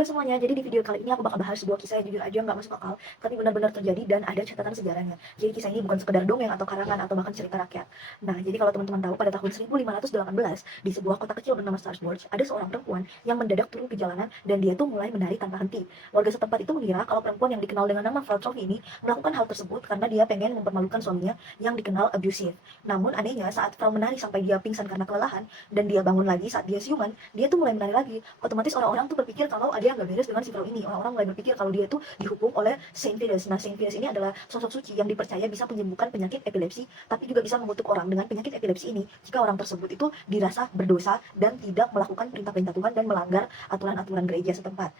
Halo semuanya, jadi di video kali ini aku bakal bahas sebuah kisah yang jujur aja nggak masuk akal, tapi benar-benar terjadi dan ada catatan sejarahnya. Jadi kisah ini bukan sekedar dongeng atau karangan atau bahkan cerita rakyat. Nah, jadi kalau teman-teman tahu pada tahun 1518 di sebuah kota kecil bernama Strasbourg, ada seorang perempuan yang mendadak turun ke jalanan dan dia tuh mulai menari tanpa henti. Warga setempat itu mengira kalau perempuan yang dikenal dengan nama Frau Trophy ini melakukan hal tersebut karena dia pengen mempermalukan suaminya yang dikenal abusive. Namun anehnya saat Frau menari sampai dia pingsan karena kelelahan dan dia bangun lagi saat dia siuman, dia tuh mulai menari lagi. Otomatis orang-orang tuh berpikir kalau ada yang gak beres dengan si Frau ini. Orang-orang mulai berpikir kalau dia tuh dihukum oleh Saint Fides. Nah, Saint Fides ini adalah sosok suci yang dipercaya bisa menyembuhkan penyakit epilepsi, tapi juga bisa mengutuk orang dengan penyakit epilepsi ini jika orang tersebut itu dirasa berdosa dan tidak melakukan perintah-perintah Tuhan dan melanggar aturan-aturan gereja setempat.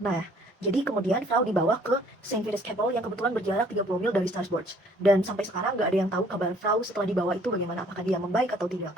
Nah, jadi kemudian Frau dibawa ke Saint Fides Chapel yang kebetulan berjarak 30 mil dari Strasbourg. Dan sampai sekarang gak ada yang tahu kabar Frau setelah dibawa itu bagaimana, apakah dia membaik atau tidak.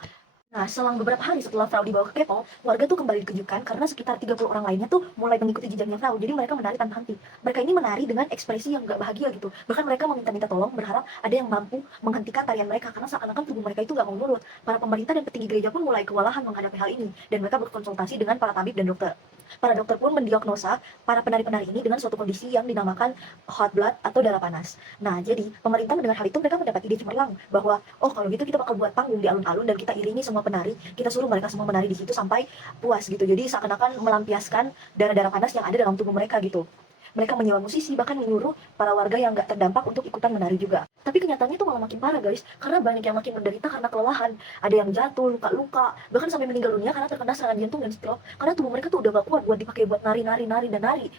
Nah, selang beberapa hari setelah Frau dibawa ke Keppel, warga tuh kembali dikejutkan karena sekitar 30 orang lainnya tuh mulai mengikuti jejaknya Frau. Jadi mereka menari tanpa henti. Mereka ini menari dengan ekspresi yang gak bahagia gitu. Bahkan mereka meminta-minta tolong, berharap ada yang mampu menghentikan tarian mereka karena seakan-akan tubuh mereka itu gak mau nurut. Para pemerintah dan petinggi gereja pun mulai kewalahan menghadapi hal ini dan mereka berkonsultasi dengan para tabib dan dokter. Para dokter pun mendiagnosa para penari-penari ini dengan suatu kondisi yang dinamakan hot blood atau darah panas. Nah, jadi pemerintah mendengar hal itu mereka mendapat ide cemerlang bahwa oh kalau gitu kita bakal buat panggung di alun-alun dan kita iringi semua penari, kita suruh mereka semua menari di situ sampai puas gitu. Jadi seakan-akan melampiaskan darah-darah panas yang ada dalam tubuh mereka gitu. Mereka menyewa musisi, bahkan menyuruh para warga yang gak terdampak untuk ikutan menari juga. Tapi kenyataannya itu malah makin parah guys, karena banyak yang makin menderita karena kelelahan. Ada yang jatuh, luka-luka, bahkan sampai meninggal dunia karena terkena serangan jantung dan stroke. Karena tubuh mereka tuh udah gak kuat buat dipakai buat nari-nari dan nari.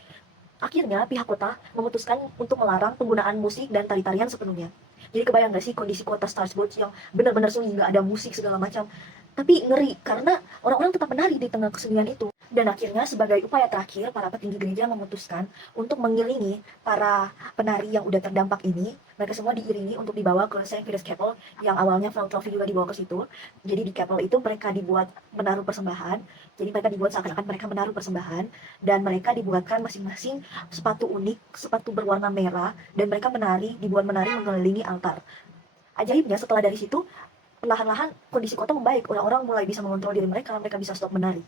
Akhirnya pihak kota memutuskan untuk melarang penggunaan musik dan tari-tarian sepenuhnya. Jadi kebayang gak sih kondisi kota Strasbourg yang benar-benar sunyi, gak ada musik segala macam. Tapi ngeri karena orang-orang tetap menari di tengah kesenian itu. Dan akhirnya sebagai upaya terakhir, para petinggi gereja memutuskan untuk mengiringi para penari yang udah terdampak ini. Mereka semua diiringi untuk dibawa ke Saint Fides Chapel yang awalnya Frau Trophy juga dibawa ke situ. Jadi di chapel itu mereka dibuat menaruh persembahan. Jadi mereka dibuat seakan-akan mereka menaruh persembahan. Dan mereka dibuatkan masing-masing sepatu unik, sepatu berwarna merah. Dan mereka menari, dibuat menari mengelilingi altar. Ajaibnya setelah dari situ, perlahan-lahan kondisi kota membaik. Orang-orang mulai bisa mengontrol diri mereka bisa stop menari.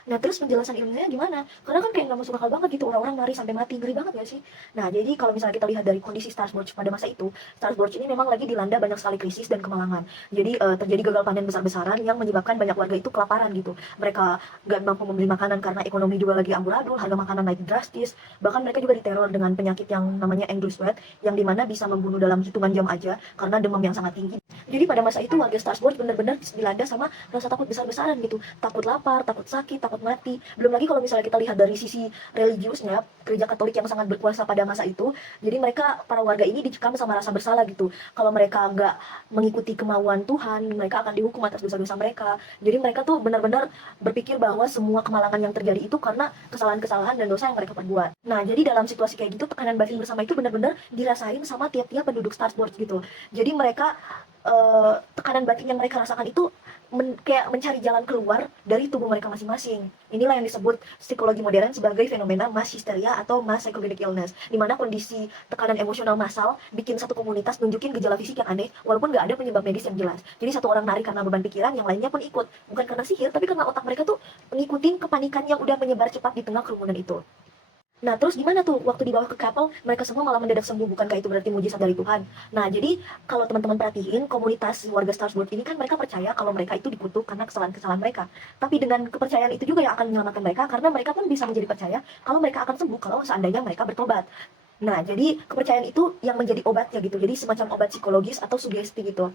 Nah, terus penjelasan ilmiahnya gimana? Karena kan kayak nggak masuk akal banget gitu, orang-orang nari sampai mati, ngeri banget gak sih? Nah, jadi kalau misalnya kita lihat dari kondisi Strasbourg pada masa itu, Strasbourg ini memang lagi dilanda banyak sekali krisis dan kemalangan. Jadi terjadi gagal panen besar-besaran yang menyebabkan banyak warga itu kelaparan gitu. Mereka nggak mampu membeli makanan karena ekonomi juga lagi amburadul, harga makanan naik drastis. Bahkan mereka juga diteror dengan penyakit yang namanya Angry Sweat, yang dimana bisa membunuh dalam hitungan jam aja karena demam yang sangat tinggi. Jadi pada masa itu warga Strasbourg benar-benar dilanda sama rasa takut besar-besaran gitu. Takut lapar, takut sakit, takut mati. Belum lagi kalau misalnya kita lihat dari sisi religiusnya, gereja Katolik yang sangat berkuasa pada masa itu, jadi mereka, para warga ini dicekam sama rasa bersalah gitu. Kalau mereka nggak mengikuti kemauan Tuhan, mereka akan dihukum atas dosa-dosa mereka. Jadi mereka tuh benar-benar berpikir bahwa semua kemalangan yang terjadi itu karena kesalahan-kesalahan dan dosa yang mereka perbuat. Nah, jadi dalam situasi kayak gitu, tekanan batin bersama itu benar-benar dirasain sama tiap-tiap penduduk Strasbourg gitu. Jadi mereka tekanan batin yang mereka rasakan itu kayak mencari jalan keluar dari tubuh mereka masing-masing. Inilah yang disebut psikologi modern sebagai fenomena mass hysteria atau mass psychogenic illness, di mana kondisi tekanan emosional massal bikin satu komunitas nunjukin gejala fisik yang aneh walaupun nggak ada penyebab medis yang jelas. Jadi satu orang nari karena beban pikiran, yang lainnya pun ikut, bukan karena sihir tapi karena otak mereka tuh ngikutin kepanikan yang udah menyebar cepat di tengah kerumunan itu. Nah, terus gimana tuh waktu dibawa ke kapel, mereka semua malah mendadak sembuh, bukankah itu berarti mujizat dari Tuhan? Nah, jadi kalau teman-teman perhatiin, komunitas warga Strasbourg ini kan mereka percaya kalau mereka itu dikutuk karena kesalahan-kesalahan mereka. Tapi dengan kepercayaan itu juga yang akan menyelamatkan mereka, karena mereka pun bisa menjadi percaya kalau mereka akan sembuh kalau seandainya mereka bertobat. Nah, jadi kepercayaan itu yang menjadi obatnya gitu, jadi semacam obat psikologis atau sugesti gitu.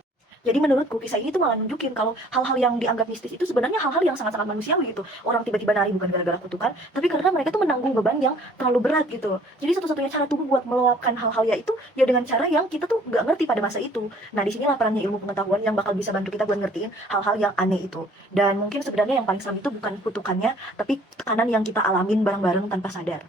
Jadi menurutku kisah ini tuh malah nunjukin kalau hal-hal yang dianggap mistis itu sebenarnya hal-hal yang sangat-sangat manusiawi gitu. Orang tiba-tiba nari bukan gara-gara kutukan, tapi karena mereka tuh menanggung beban yang terlalu berat gitu. Jadi satu-satunya cara tubuh buat meluapkan hal-hal ya itu ya dengan cara yang kita tuh nggak ngerti pada masa itu. Nah, di sinilah perannya ilmu pengetahuan yang bakal bisa bantu kita buat ngertiin hal-hal yang aneh itu. Dan mungkin sebenarnya yang paling serem itu bukan kutukannya, tapi tekanan yang kita alamin bareng-bareng tanpa sadar.